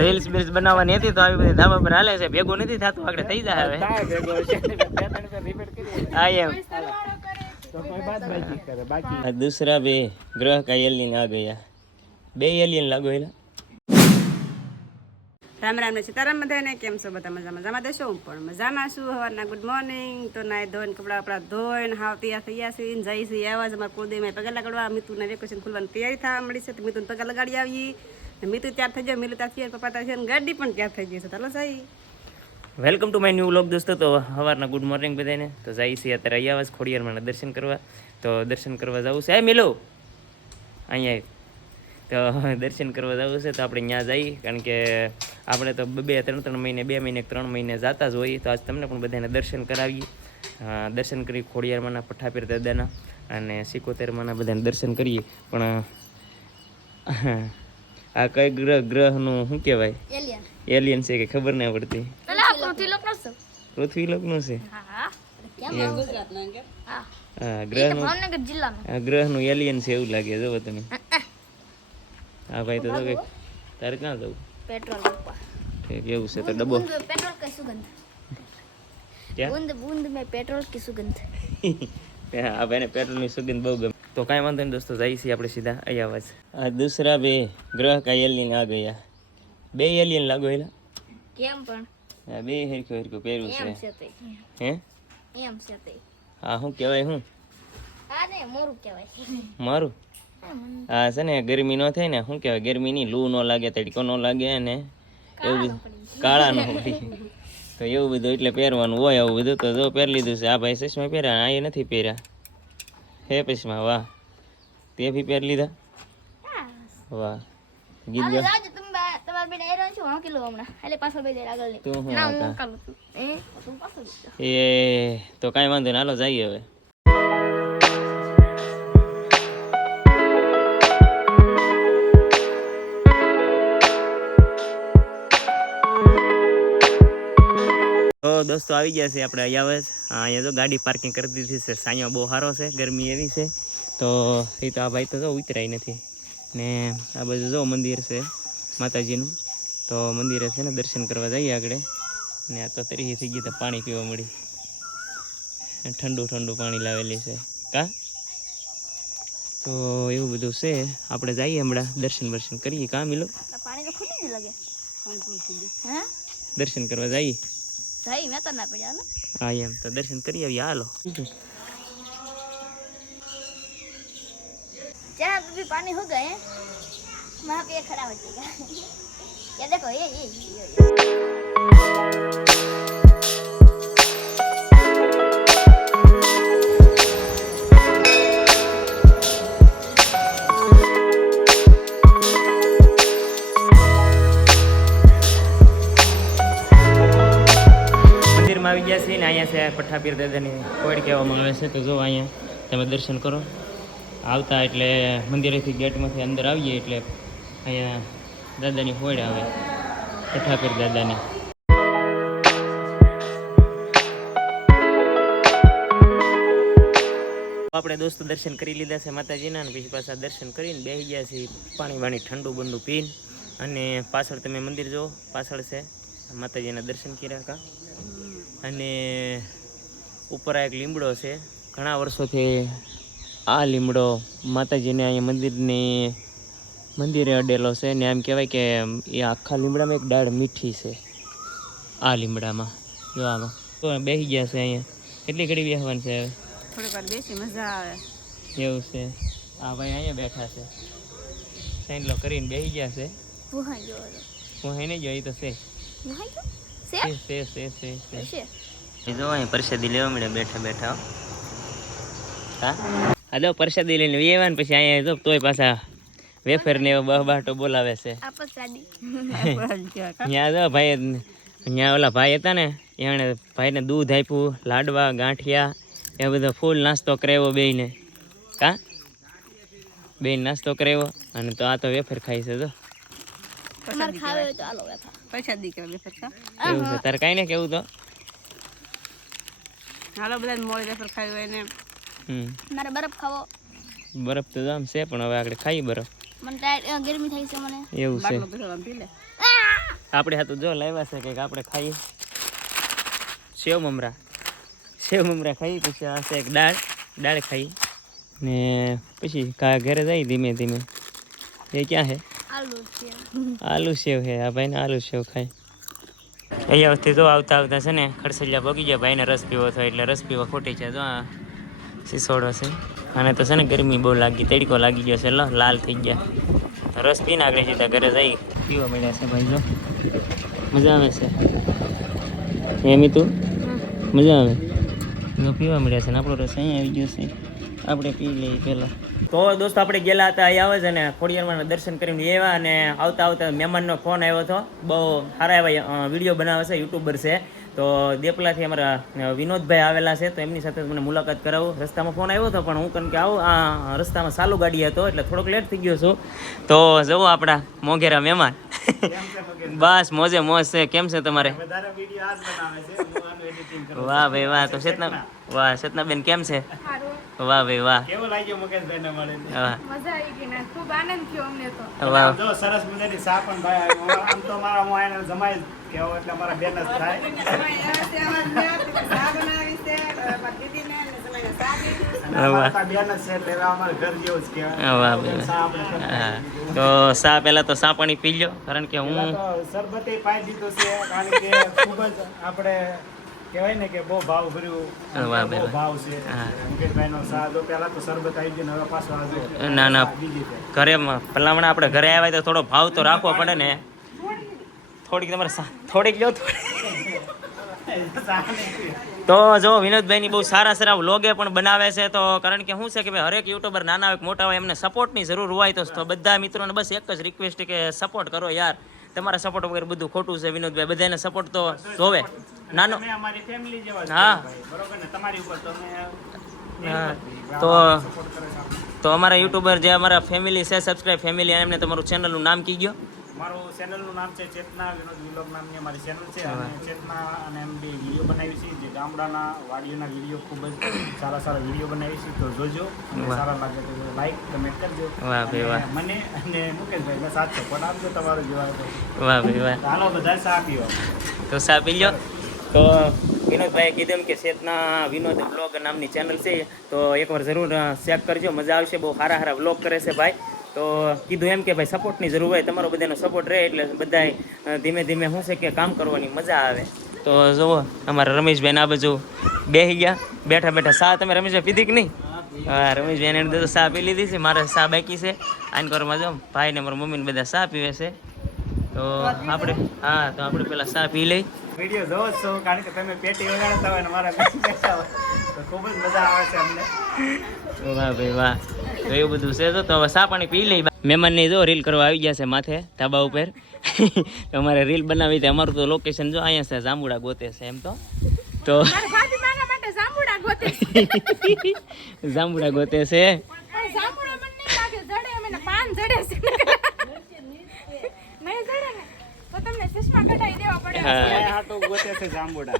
Reels bills બનાવવાની હતી તો આવી બધી ધાબા પર હાલે છે, ભેગું નથી થતું, આગળ થઈ જાય હવે दूसरा बे ग्रह का एलियन आ गया, बे एलियन लागो एला। રામ રામ ને સીતારામ બધાને, કેમ છો બધા? મજામાં દેશો? હું પણ મજામાં છું. સવારના ગુડ મોર્નિંગ. તો નાઈ ધોઈને કપડા આપણા ધોઈને હાવ તૈયાર થઈ ગયા છે, જઈ છે આવા જ અમારા કુળદેવીમાં પગા લગાડવા. મીતુને વેકેશન ખુલવાની તૈયારી થવા મળી છે, તો મીતુને પગા લગાડી આવીએ. મીતુ તૈયાર થઈ જાય, મિલુ ત્યાર થઈ પપ્પા ત્યાર થઈ, ગાડી પણ તૈયાર થઈ ગઈ છે. ચાલો Sai, welcome to my new vlog દોસ્તો. તો સવારના ગુડ મોર્નિંગ બધાને. તો જાય છે અત્યારે અહીંયા જ ખોડિયારમાં દર્શન કરવા. તો દર્શન કરવા જવું છે. મિલો અહીંયા તો દર્શન કરવા જવું છે, તો આપણે ત્યાં જઈએ, કારણ કે આપણે તો 2-3 મહિને 2 મહિને 3 મહિને જતા જ હોઈએ. તો આજ તમને પણ બધાને દર્શન કરાવીએ. દર્શન કરી ખોડિયારમાંના, પઠાપીર દાદાના અને 71માના બધાને દર્શન કરીએ. પણ આ કઈ ગ્રહનું શું કહેવાય? એલિયન છે કે ખબર ના પડતી. પૃથ્વીલોકનું છે. હા, ગ્રહનું એલિયન છે એવું લાગે. જોવો તમે. હા ભાઈ, તો તારે ક્યાં જવું? पेट्रोल એવું છે તો ડબ્બો पेट्रोल की सुगंध, क्या बूंद बूंद में पेट्रोल की सुगंध। હા ભાઈને પેટ્રોલની સુગંધ બહુ ગમે. તો કાંઈ વાંધો નહીં દોસ્તો, જાય છે આપણે સીધા અહીંયા આવાજ. આ દૂસરા બે ગ્રહ કા એલિયન આ ગયા, બે એલિયન લાગો એલા. કેમ પણ હા, બે હરખું હરખું પહેર્યું એમ છે. છે તે, હે એમ છે તે. હા, શું કહેવાય? હું આ ને મોરું કહેવાય. મારું હા છે ને, ગરમી ન થાય ને, શું કહેવાય, ગરમીની લૂ ન લાગે, તડકો ન લાગે, ને એવું બધું કાળા ન હોય તો એવું બધું એટલે પહેરવાનું હોય. આવું બધું તો જો પહેરી લીધું છે. આ ભાઈ ચશ્મા પહેર્યા, આ એ નથી પહેર્યા. હે ચશ્મા, વાહ, તે બી પહેરી લીધા, વાહ. ગીત હવે રાજ તમાર બેન એરા છો હા કિલો હમણાં એટલે પાછળ બે આગળ તું હું ના હતા? હું કાલું છું તું પાછળ એ તો કાંઈ વાંધો નહીં, હાલો જઈએ હવે. તો દોસ્તો આવી ગયા છે આપણે અહીંયા આવે. અહીંયા તો ગાડી પાર્કિંગ કરી દીધી છે. સાંયો બહુ સારો છે, ગરમી એવી છે. તો એ તો આ ભાઈ તો જો ઉતરાય નથી ને. આ બાજુ જો મંદિર છે માતાજીનું. તો મંદિરે છે ને દર્શન કરવા જઈએ આગળ. ને આ તો તરી થઈ ગઈ તો પાણી પીવા મળી, ઠંડુ ઠંડુ પાણી લાવેલી છે કા. તો એવું બધું છે. આપણે જઈએ હમણાં દર્શન બર્શન કરીએ. કાં મિલો? પાણી તો ખૂટી જ લાગે. હે દર્શન કરવા જઈએ. ભાઈ મેં તો ના પડ્યા ને. હા એમ તો દર્શન કરી આવીએ. હાલો. जहाँ पे भी पानी हो गए वहाँ पे खड़ा हो जाएगा। ये देखो ये મંદિરમાં આવી ગયા છે ને. અહીંયા છે પઠાપીર દાદાની કોડ કહેવામાં આવે છે. તો જો અહીંયા તમે દર્શન કરો. આવતા એટલે મંદિરેથી ગેટમાંથી અંદર આવીએ એટલે અહીંયા દાદાની હોડ આવે, પઠાપીર દાદાની. આપણે દોસ્તો દર્શન કરી લીધા છે માતાજીના, અને પછી પાછા દર્શન કરીને બેસી ગયા છે પાણી વાણી ઠંડુ બંડુ પીને. અને પાછળ તમે મંદિર જુઓ, પાછળ છે માતાજીના દર્શન કર્યા કા. અને ઉપર આ એક લીમડો છે. ઘણા વર્ષોથી આ લીમડો માતાજીને અહીંયા મંદિરે અડેલો છે ને. એમ કહેવાય કે એ આખા લીમડામાં એક ડાળ મીઠી છે આ લીમડામાં. જો આમાં તો બેસી ગયા છે અહીંયા. કેટલી ઘડી બેસવાનું છે હવે? થોડીક વાર બેસી મજા આવે એવું છે. હા ભાઈ અહીંયા બેઠા છે, સાઈડલો કરીને બેસી ગયા છે. वहाँ जो હું હે નહીં જોઈ તો છે वहाँ जो છે. જો અહીં પ્રસાદી લેવા મળે બેઠા બેઠા. હા હા, જો પ્રસાદી લઈને વેવાને પછી અહીંયા જો તોય પાછા વેફર ને એવો બહબાટો બોલાવે છે. आपस शादी ત્યાં જો ભાઈ, ત્યાં ઓલા ભાઈ હતા ને, એણે ભાઈને દૂધ આપ્યું, લાડવા ગાંઠિયા એ બધો ફૂલ નાસ્તો કરાવ્યો બેયને કા. બેન નાસ્તો કરાવ્યો અને તો આ તો વેફર ખાઈ છે. જો हमारे खावे तो आलो बैठा પૈસા દીકરા વેફર ખા. એવું છે. તારે કાંઈ ને કેવું તો હાલો બધા મોડે વેફર ખાવી હોય ને. મારે બરફ ખાવો. બરફ તો આમ છે પણ હવે આપણે ખાઈએ બરફ. મને ટાઈટ ગરમી થાય છે મને. એવું છે. બાટલો પીવો, આમ પી લે. આપણે હાથું જો લાવ્યા છે કંઈક આપણે ખાઈએ સેવ મમરા ખાઈ પછી આ છે એક દાળ ખાઈ ને પછી ઘરે જઈ ધીમે ધીમે એ ક્યાં છે આલુ સેવ છે આ ભાઈને આલુ સેવ ખાઈ અહીંયા વખતે જો આવતા છે ને ખડસલિયા પગી ગયા ભાઈને રસ પીવો થયો એટલે રસ પીવા ખોટી છે જો આ સિસોડો છે અને તો છે ને ગરમી બહુ લાગી તડકો લાગી ગયો છે લાલ થઈ ગયા તો રસ પીને આગળ સીધા ઘરે જઈ પીવા મળ્યા છે ભાઈ જો મજા આવે છે એમ તું મજા આવે જો પીવા મળ્યા છે ને આપણો રસ અહીંયા આવી ગયો છે આપણે પી લઈએ પહેલાં તો દોસ્તો આપણે ગયેલા હતા અહીં આવે છે ને ખોડિયારમાં દર્શન કરીને એવા અને આવતા મહેમાનનો ફોન આવ્યો હતો બહુ સારા એવા વિડીયો બનાવે છે યુટ્યુબર છે તો દેપલાથી અમારા વિનોદભાઈ આવેલા છે તો એમની સાથે મને મુલાકાત કરાવું રસ્તામાં ફોન આવ્યો હતો પણ હું કારણ કે આવું આ રસ્તામાં ચાલુ ગાડી હતો એટલે થોડોક લેટ થઈ ગયો છું તો જુઓ આપણા મોંઘેરા મહેમાન બસ મોજે મોજ છે કેમ છે તમારે વાહ ભાઈ વાહ તો સતનાબેન કેમ છે વાહ ભાઈ વાહ કેવો લાગ્યો મુકેશભાઈ ને મળીને વાહ મજા આવી ગઈ ને ખૂબ આનંદ થયો અમને તો વાહ જો સરસ મજાની સા પણ ભાઈ આમ તો મારા હું એને જમાઈ કેવો એટલે મારા બેન જ થાય અને અમારા બેન જ છે એટલે અમારા ઘર જેવું જ કહેવાય વાહ ભાઈ સા આપણે હા તો સા પહેલા તો સા પાણી પી લ્યો કારણ કે હું તો સરબતે પાઈ દીધું છે કારણ કે ખૂબ જ આપણે કહેવાય ને કે બહુ ભાવ ભર્યું વાહ બહુ ભાઈ. ભાવ છે હા. મુકેશભાઈ નો સા તો પહેલા તો સરબત આવી ગયું ને હવે પાછો આ જો ના બીજી છે ઘરે ભલામણ આપણે ઘરે આવ્યા તો થોડો ભાવ તો રાખવો પડે ને થોડીક તમારે થોડીક લ્યો તો જો વિનોદભાઈની બહુ સારા વ્લોગે પણ બનાવે છે તો કારણ કે શું છે કે ભાઈ હરેક યુટ્યુબર નાના હોય કે મોટા હોય એમને સપોર્ટની જરૂર હોય તો બધા મિત્રોને બસ એક જ રિક્વેસ્ટ કે સપોર્ટ કરો યાર તમારા સપોર્ટ વગર બધું ખોટું છે વિનોદભાઈ બધાને સપોર્ટ તો જોવે નાનો તમે અમારી ફેમિલી જેવા છો હા. ભાઈ, બરોબર ને તમારી ઉપર તમે હા. તો સપોર્ટ કરે છે આપણે. તો અમારા યુટ્યુબર જે અમારા ફેમિલી છે સબસ્ક્રાઇબ ફેમિલી એમને તમારું ચેનલનું નામ કી ગયો મારું ચેનલનું નામ છે ચેતના વિનોદ વિલોગ નામની અમારી ચેનલ છે અને ચેતના અને એમ બે વિડીયો બનાવી છે જે ગામડાના વાડીઓના વિડીયો ખૂબ જ સારા વિડીયો બનાવી છે તો જોજો અને વાહ. સારા લાગે તો લાઈક કમેન્ટ કરજો વાહ ભાઈ વાહ. અને મને અને મુકેશભાઈ ને સાથ સપોર્ટ આપજો તમારો જેવા તો વાહ ભાઈ વાહ હાલો બધા સા પીવો તો સા પી લ્યો તો વિનોદભાઈએ કીધું એમ કે ચેતના વિનોદ બ્લોગ નામની ચેનલ છે તો એકવાર જરૂર ચેક કરજો મજા આવશે બહુ સારા બ્લોગ કરે છે ભાઈ તો કીધું એમ કે ભાઈ સપોર્ટની જરૂર હોય તમારો બધાનો સપોર્ટ રહે એટલે બધાય ધીમે ધીમે શું છે કે કામ કરવાની મજા આવે તો જુઓ અમારા રમેશભાઈ આ બાજુ બેસી ગયા બેઠા સા તમે રમેશભાઈ પીધી કે નહીં હા રમેશભાઈ એને તો સા પી લીધી છે મારે સા બાકી છે આનકોરમાં જો ભાઈ ને મારા મમ્મીને બધા સા પીવે છે તો આપણે પેલા સા પી લઈ વિડીયો જોવો જ છો કારણ કે તમે પેટી વગાડતા હોય ને મારા બેન બેઠા હોય તો ખૂબ જ મજા આવે છે અમને વાહ ભાઈ વાહ તો એવું બધું છે તો હવે સા પાણી પી લઈ મહેમાનની જો રીલ કરવા આવી ગયા છે માથે ધાબા ઉપર તો અમારે રીલ બનાવી હતી અમારું તો લોકેશન જો અહીંયા છે જાંબુડા ગોતે છે એમ તો જાંબુડા ગોતે છે આ હાટો ગોતે છે જાંબુડા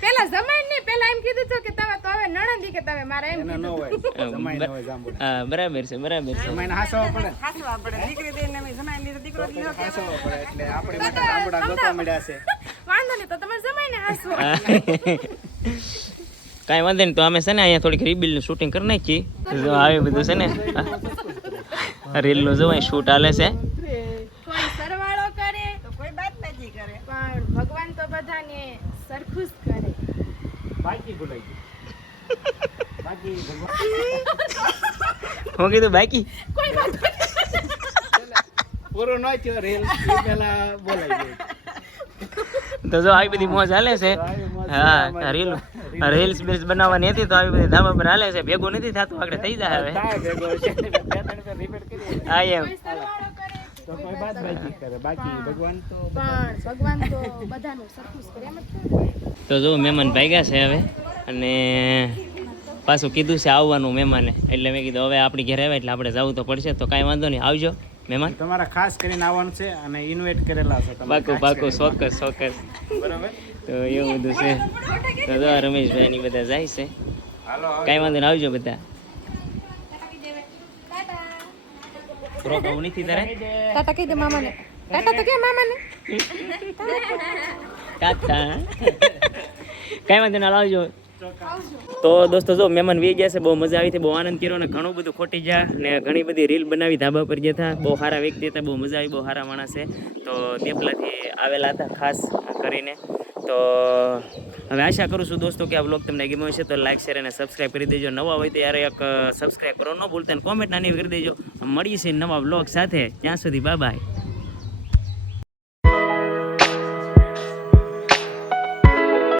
પેલા જમાઈ નહીં પેલા એમ કીધું હતું કે તમે તો હવે નણંદી કે તમે મારા એમ એને ન હોય જમાઈ ન હોય જાંબુડા હા બરાબર છે જમાઈને હાસવા પડે હાસવા પડે દીકરી દઈને અમે જમાઈ લીધો દીકરો દીધો કે હાસવા પડે એટલે આપણી માટે જાંબુડા ગોતવા મળ્યા છે વાંધો નહીં તો તમે જમાઈને હાસવો કાંઈ વાંધો નહીં તો અમે છે ને અહીંયા થોડીક રીબીલનું શૂટિંગ કરી નાખી જો આવી બધું છે ને રીલનું જો અહીં શૂટ હાલે છે કોઈ સરવાળો કરે તો કોઈ બાદબાકી કરે પણ ભગવાન તો બધાને સરખું જ કરે બાકી ભૂલાઈ ગયું બાકી ભગવાન હું કીધું બાકી કોઈ વાત પૂરું ન થયો રેલ પેલા બોલાઈ ગયું તો જો આવી બધી મોજ હાલે છે હા રીલ્સ બીલ્સ બનાવવાની હતી તો આવી બધી ધાબા પર હાલે છે ભેગું નથી થતું આગળ થઈ જાય હવે થાય ભેગો છે બે ત્રણ વાર રિપીટ કરીએ હા એમ સરવાળો કરે તો કોઈ બાદ બાકી કરે બાકી ભગવાન તો પણ ભગવાન તો બધાનું સરખું જ કરે એમ જ કરે તો જો મહેમાન ભાગ્યા છે હવે અને પાછું કીધું છે આવવાનું મહેમાને એટલે મેં કીધું હવે આપણી ઘરે આવે એટલે આપણે જવું તો પડશે તો કાંઈ વાંધો નહીં આવજો મહેમાન તમારા ખાસ કરીને આવવાનું છે અને ઇન્વાઇટ કરેલા છે તમે પાકું ચોક્કસ બરાબર તો એવું બધું છે તો જો આ રમેશભાઈ ની બધા જાય છે હાલો કાંઈ વાંધો નહીં આવજો બધા રોકાવું નથી તારે ટાટા કહી દે મામાને ટાટા તો કે મામાને કાકા કઈ વાંધો ના લાવજો. તો દોસ્તો જો મહેમાન વી ગયા છે, બહુ મજા આવી હતી, બહુ આનંદ કર્યો ને ઘણું બધું ખોટી ગયા ને ઘણી બધી રીલ બનાવી ધાબા પર ગયા હતા. બહુ સારા વ્યક્તિ હતા, બહુ મજા આવી, બહુ સારા માણસ છે. તો દેપલાથી આવેલા હતા ખાસ કરીને. તો હવે આશા કરું છું દોસ્તો કે આ બ્લોગ તમને ગમ્યો હશે તો લાઈક શેર અને સબસ્ક્રાઈબ કરી દેજો. નવા હોય તો યાર એક સબસ્ક્રાઈબ કરો ન ભૂલતા, અને કોમેન્ટ નાની કરી દેજો. મળીએ છીએ નવા બ્લોગ સાથે, ત્યાં સુધી બાય બાય.